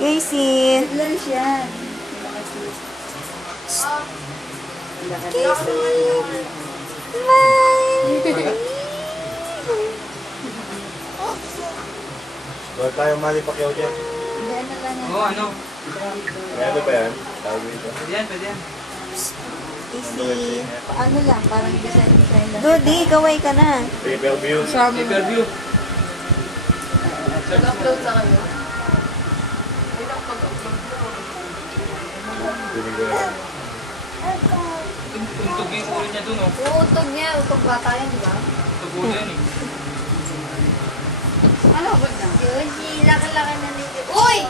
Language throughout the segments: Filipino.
Casey. Ilan siya? Casey. Smile. Huwag tayo Manny Pacquiao dyan. Oo, ano? May ano ba yan? Tawag dito. Pwede yan, pwede yan. Casey. Ano lang, parang design lang. Dodi, kaway ka na. Pay-per-view. Pay-per-view. Upload sa kayo. Piling ko yan. Tuntog yung ulo niya dun, oh. Uutog niya, utog bata yan, di ba? Tuntog ulo yan, eh. Ano ba na? Yun, laki-laki na ninyo. Uy!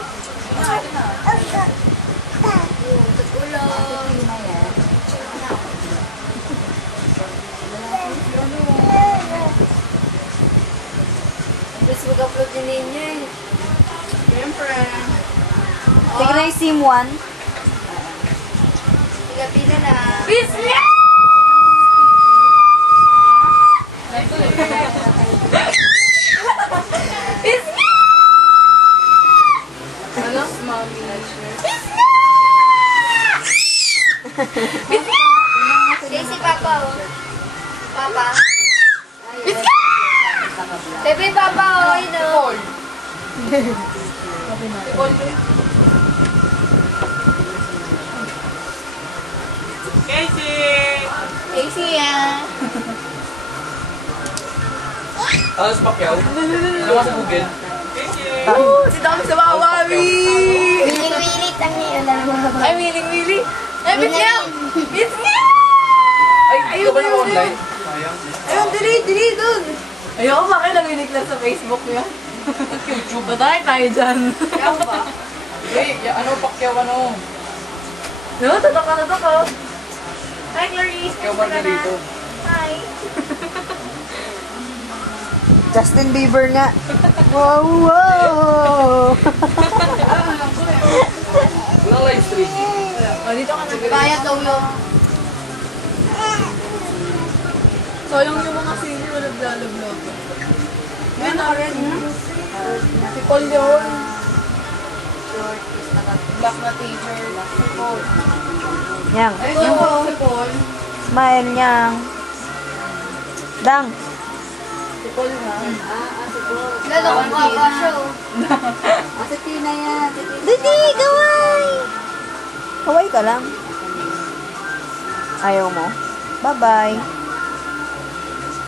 Utog ulo. Gusto mag-upload din ninyo eh. Siyempre. Tigray Sim 1. Pila-pila na. Business! Ano? Mommy lecture. Si Papa, oh. Papa. Bebe, Papa, oh, yun, oh. Casey! Casey, ah. Alas Pacquiao? Gawa sa Google. Casey! Si Dom sa Wawawi! Wiling-wilit ang alam mo. Ay, wiling-wili! Ay, Bisnyaw! Bisnyaw! Ay, ikaw ba naka-online? Sayang. Ayun, dili, dun! Ayoko, bakit nanginig lang sa Facebook niya? YouTube ba tayo dyan? Kaya ba? Hey, ano Pacquiao, ano? No, totoo ka. Hi, Clarice! Pacquiao ba na dito? Hi! Justin Bieber nga. Wow, wow! Walang live stream. Oh, dito ka na. Kaya daw yun. Sayang yung mga senior na naglalablag. Yan na rin. Si Paul yun. Short, black na t-shirt. Si Paul. Yang. Ay, yung si Paul. Smile niyang. Dang. Si Paul nga. Si Paul. Lalo kung mapa siya, oh. Si Tina yan. Si Tina. Didi, kaway! Kaway ka lang. Ayaw mo? Bye-bye.